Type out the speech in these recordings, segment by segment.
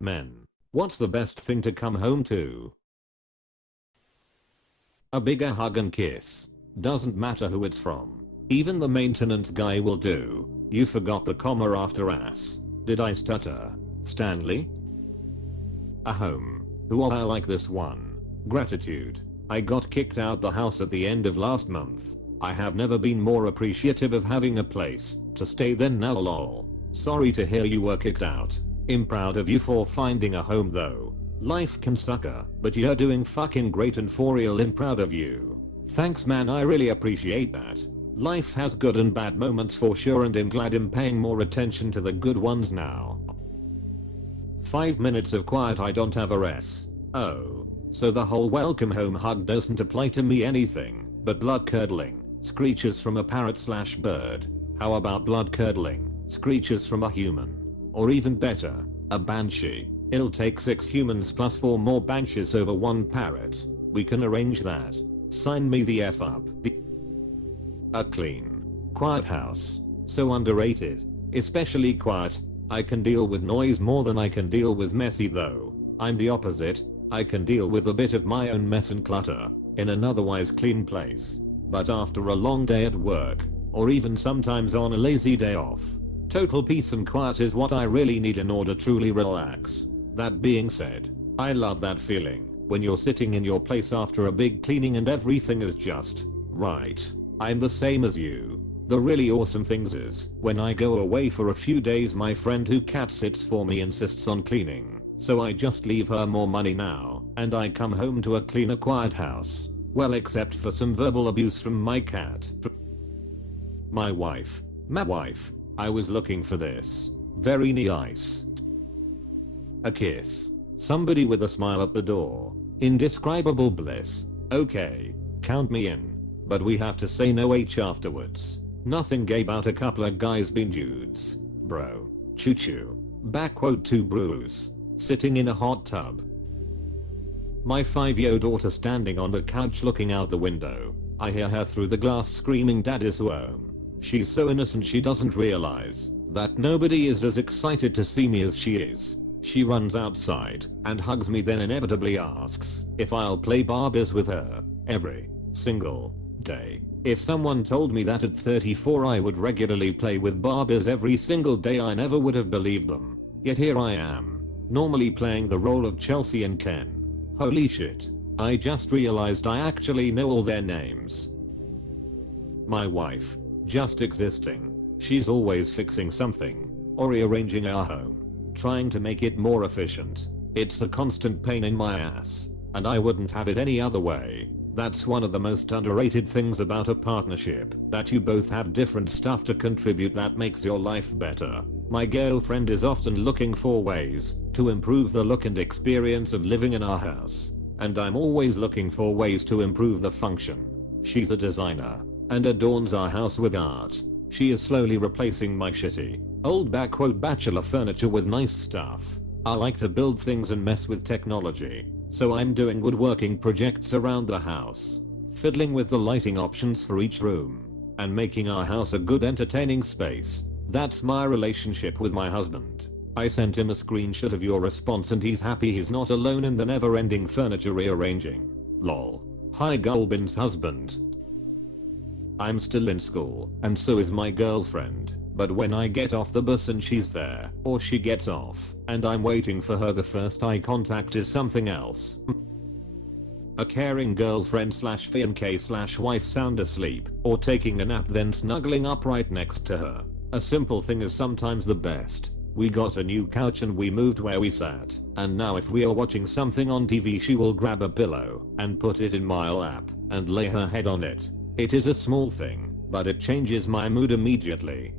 Men. What's the best thing to come home to? A bigger hug and kiss. Doesn't matter who it's from. Even the maintenance guy will do. You forgot the comma after ass. Did I stutter? Stanley? A home. Who I like this one. Gratitude. I got kicked out the house at the end of last month. I have never been more appreciative of having a place to stay than now lol. Sorry to hear you were kicked out. I'm proud of you for finding a home though. Life can sucker, but you're doing fucking great and for real I'm proud of you. Thanks man, I really appreciate that. Life has good and bad moments for sure and I'm glad I'm paying more attention to the good ones now. 5 minutes of quiet, I don't have a res. Oh. So the whole welcome home hug doesn't apply to me anything but blood curdling screeches from a parrot/bird. How about blood curdling screeches from a human? Or even better, a banshee. It'll take 6 humans plus 4 more banshees over 1 parrot. We can arrange that. Sign me the F up. A clean, quiet house. So underrated. Especially quiet. I can deal with noise more than I can deal with messy though. I'm the opposite. I can deal with a bit of my own mess and clutter in an otherwise clean place. But after a long day at work, or even sometimes on a lazy day off, total peace and quiet is what I really need in order to truly relax. That being said, I love that feeling when you're sitting in your place after a big cleaning and everything is just right. I'm the same as you. The really awesome things is when I go away for a few days, my friend who cat sits for me insists on cleaning. So I just leave her more money now and I come home to a cleaner quiet house. Well, except for some verbal abuse from my cat. My wife. I was looking for this. Very nice. A kiss. Somebody with a smile at the door. Indescribable bliss. Okay. Count me in. But we have to say no H afterwards. Nothing gay about a couple of guys being dudes. Bro. Choo choo. Backquote to Bruce. Sitting in a hot tub. My 5-year-old daughter standing on the couch looking out the window. I hear her through the glass screaming daddy's home. She's so innocent she doesn't realize that nobody is as excited to see me as she is. She runs outside and hugs me, then inevitably asks if I'll play Barbies with her every single day. If someone told me that at 34 I would regularly play with Barbies every single day, I never would have believed them. Yet here I am, normally playing the role of Chelsea and Ken. Holy shit. I just realized I actually know all their names. My wife. Just existing. She's always fixing something or rearranging our home, trying to make it more efficient. It's a constant pain in my ass, and I wouldn't have it any other way. That's one of the most underrated things about a partnership, that you both have different stuff to contribute that makes your life better. My girlfriend is often looking for ways to improve the look and experience of living in our house, and I'm always looking for ways to improve the function. She's a designer and adorns our house with art. She is slowly replacing my shitty, old bachelor furniture with nice stuff. I like to build things and mess with technology, so I'm doing woodworking projects around the house, fiddling with the lighting options for each room, and making our house a good entertaining space. That's my relationship with my husband. I sent him a screenshot of your response and he's happy he's not alone in the never-ending furniture rearranging. Lol. Hi Gulbin's husband. I'm still in school, and so is my girlfriend, but when I get off the bus and she's there, or she gets off, and I'm waiting for her, the first eye contact is something else. A caring girlfriend slash fiancé slash wife sound asleep, or taking a nap then snuggling up right next to her. A simple thing is sometimes the best. We got a new couch and we moved where we sat, and now if we are watching something on TV she will grab a pillow and put it in my lap and lay her head on it. It is a small thing, but it changes my mood immediately.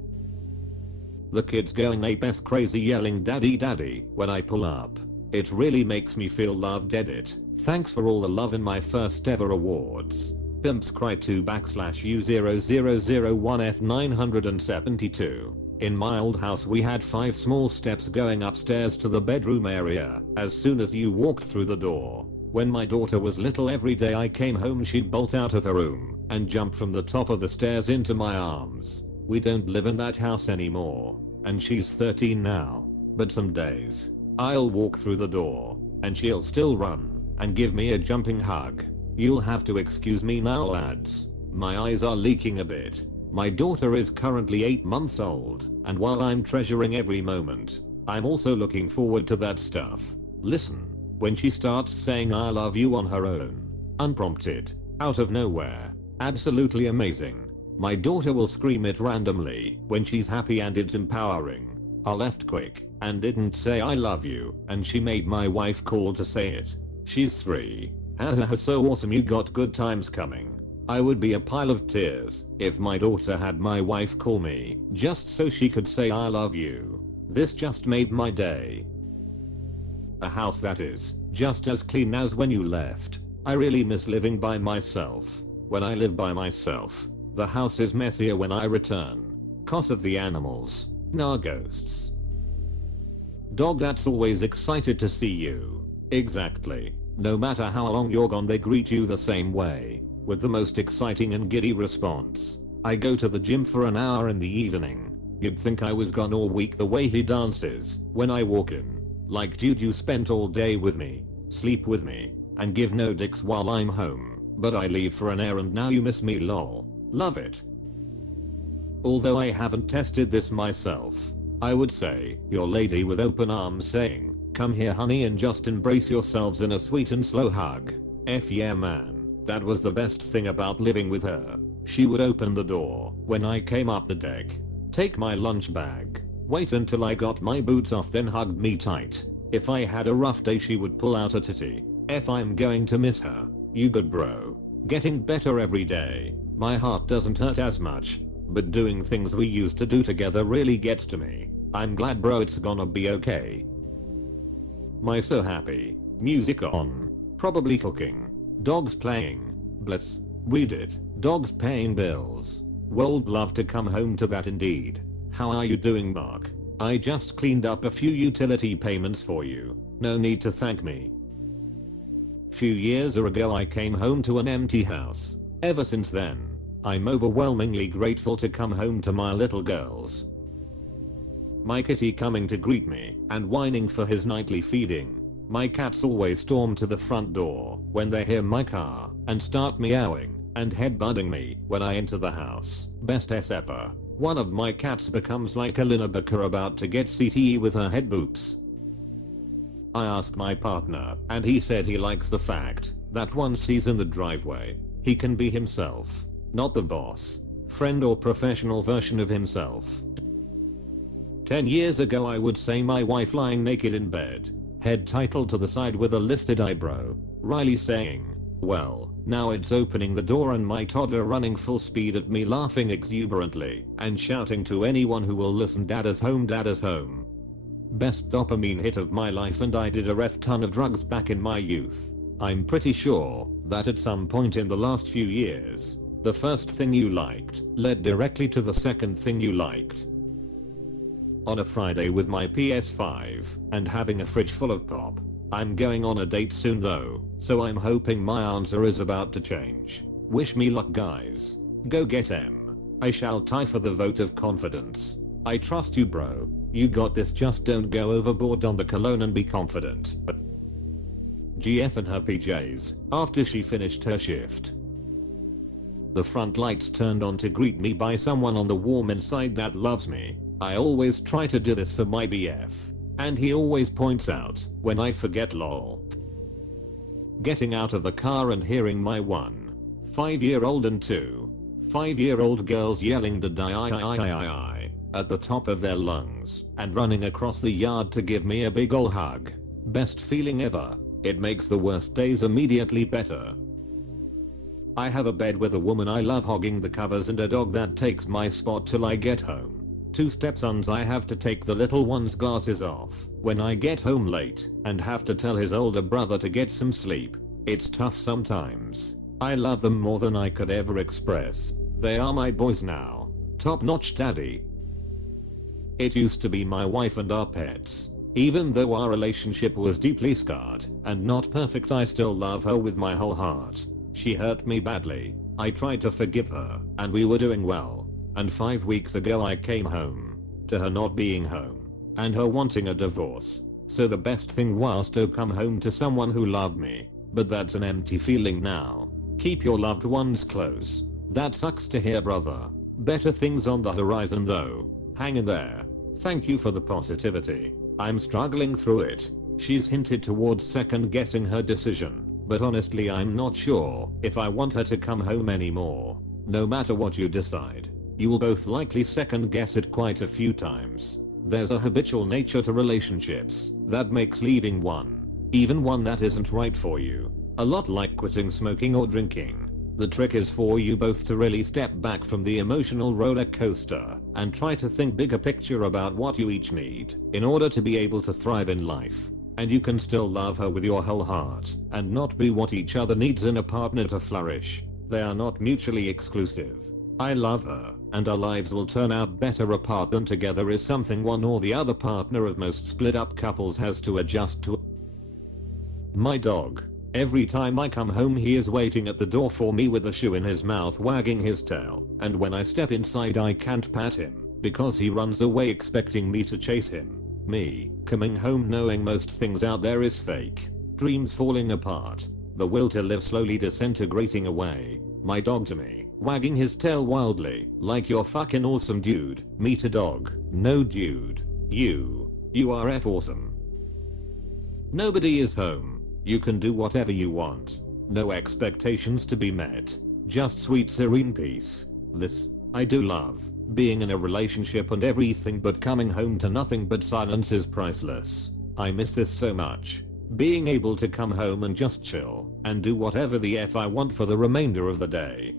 The kids going ape crazy yelling daddy daddy when I pull up. It really makes me feel loved. Edit. Thanks for all the love in my first ever awards. Pimps cry 2 /U0001F972. In my old house we had 5 small steps going upstairs to the bedroom area as soon as you walked through the door. When my daughter was little, every day I came home she'd bolt out of her room and jump from the top of the stairs into my arms. We don't live in that house anymore, and she's 13 now, but some days I'll walk through the door, and she'll still run, and give me a jumping hug. You'll have to excuse me now lads. My eyes are leaking a bit. My daughter is currently 8 months old, and while I'm treasuring every moment, I'm also looking forward to that stuff. Listen, when she starts saying I love you on her own, unprompted, out of nowhere, absolutely amazing. My daughter will scream it randomly when she's happy and it's empowering. I left quick and didn't say I love you, and she made my wife call to say it. She's 3. Haha, so awesome, you got good times coming. I would be a pile of tears if my daughter had my wife call me just so she could say I love you. This just made my day. A house that is just as clean as when you left. I really miss living by myself. When I live by myself, the house is messier when I return. 'Cause of the animals. Nah, ghosts. Dog that's always excited to see you. Exactly. No matter how long you're gone, they greet you the same way, with the most exciting and giddy response. I go to the gym for an hour in the evening. You'd think I was gone all week the way he dances when I walk in. Like, dude, you spent all day with me, sleep with me, and give no dicks while I'm home, but I leave for an errand, now you miss me lol. Love it. Although I haven't tested this myself, I would say your lady with open arms saying, come here honey, and just embrace yourselves in a sweet and slow hug. F yeah man, that was the best thing about living with her. She would open the door when I came up the deck, take my lunch bag, wait until I got my boots off, then hugged me tight. If I had a rough day she would pull out a titty. F I'm going to miss her. You good bro. Getting better every day. My heart doesn't hurt as much, but doing things we used to do together really gets to me. I'm glad bro it's gonna be okay. My so happy. Music on. Probably cooking. Dogs playing. Bless. Read it. Dogs paying bills. Would love to come home to that indeed. How are you doing Mark? I just cleaned up a few utility payments for you. No need to thank me. Few years ago I came home to an empty house. Ever since then, I'm overwhelmingly grateful to come home to my little girls. My kitty coming to greet me and whining for his nightly feeding. My cats always storm to the front door when they hear my car and start meowing and headbutting me when I enter the house. Best S ever. One of my cats becomes like a Linebacker about to get CTE with her head boops. I asked my partner and he said he likes the fact that once he's in the driveway, he can be himself, not the boss, friend or professional version of himself. 10 years ago I would say my wife lying naked in bed, head titled to the side with a lifted eyebrow, Riley saying, well, now it's opening the door and my toddler running full speed at me laughing exuberantly and shouting to anyone who will listen, dad is home, dad is home. Best dopamine hit of my life, and I did a ref ton of drugs back in my youth. I'm pretty sure that at some point in the last few years, the first thing you liked led directly to the second thing you liked. On a Friday with my PS5 and having a fridge full of pop. I'm going on a date soon though, so I'm hoping my answer is about to change. Wish me luck guys. Go get M. I shall tie for the vote of confidence. I trust you bro. You got this, just don't go overboard on the cologne and be confident. GF in her PJs after she finished her shift. The front lights turned on to greet me by someone on the warm inside that loves me. I always try to do this for my BF. And he always points out when I forget lol. Getting out of the car and hearing my 1 5-year-old and 2 5-year-old girls yelling to die at the top of their lungs and running across the yard to give me a big ol' hug. Best feeling ever. It makes the worst days immediately better. I have a bed with a woman I love hogging the covers and a dog that takes my spot till I get home. 2 stepsons I have to take the little one's glasses off when I get home late and have to tell his older brother to get some sleep. It's tough sometimes. I love them more than I could ever express. They are my boys now. Top notch daddy. It used to be my wife and our pets. Even though our relationship was deeply scarred and not perfect, I still love her with my whole heart. She hurt me badly. I tried to forgive her and we were doing well. And 5 weeks ago I came home to her not being home and her wanting a divorce. So the best thing was to come home to someone who loved me. But that's an empty feeling now. Keep your loved ones close. That sucks to hear, brother. Better things on the horizon though. Hang in there. Thank you for the positivity. I'm struggling through it. She's hinted towards second guessing her decision, but honestly I'm not sure if I want her to come home anymore. No matter what you decide, you will both likely second guess it quite a few times. There's a habitual nature to relationships that makes leaving one, even one that isn't right for you, a lot like quitting smoking or drinking. The trick is for you both to really step back from the emotional roller coaster and try to think bigger picture about what you each need in order to be able to thrive in life. And you can still love her with your whole heart and not be what each other needs in a partner to flourish. They are not mutually exclusive. I love her, and our lives will turn out better apart than together is something one or the other partner of most split up couples has to adjust to. My dog. Every time I come home he is waiting at the door for me with a shoe in his mouth wagging his tail, and when I step inside I can't pat him because he runs away expecting me to chase him. Me, coming home knowing most things out there is fake. Dreams falling apart. The will to live slowly disintegrating away. My dog to me, wagging his tail wildly, like you're fucking awesome dude. Meet a dog. No dude. You are F awesome. Nobody is home. You can do whatever you want. No expectations to be met. Just sweet serene peace. This, I do love. Being in a relationship and everything but coming home to nothing but silence is priceless. I miss this so much. Being able to come home and just chill and do whatever the F I want for the remainder of the day.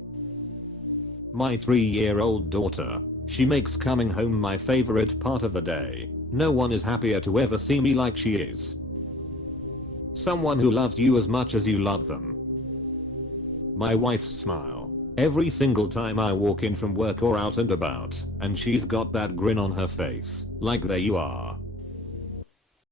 My 3-year-old daughter. She makes coming home my favorite part of the day. No one is happier to ever see me like she is. Someone who loves you as much as you love them. My wife's smile. Every single time I walk in from work or out and about, and she's got that grin on her face, like there you are,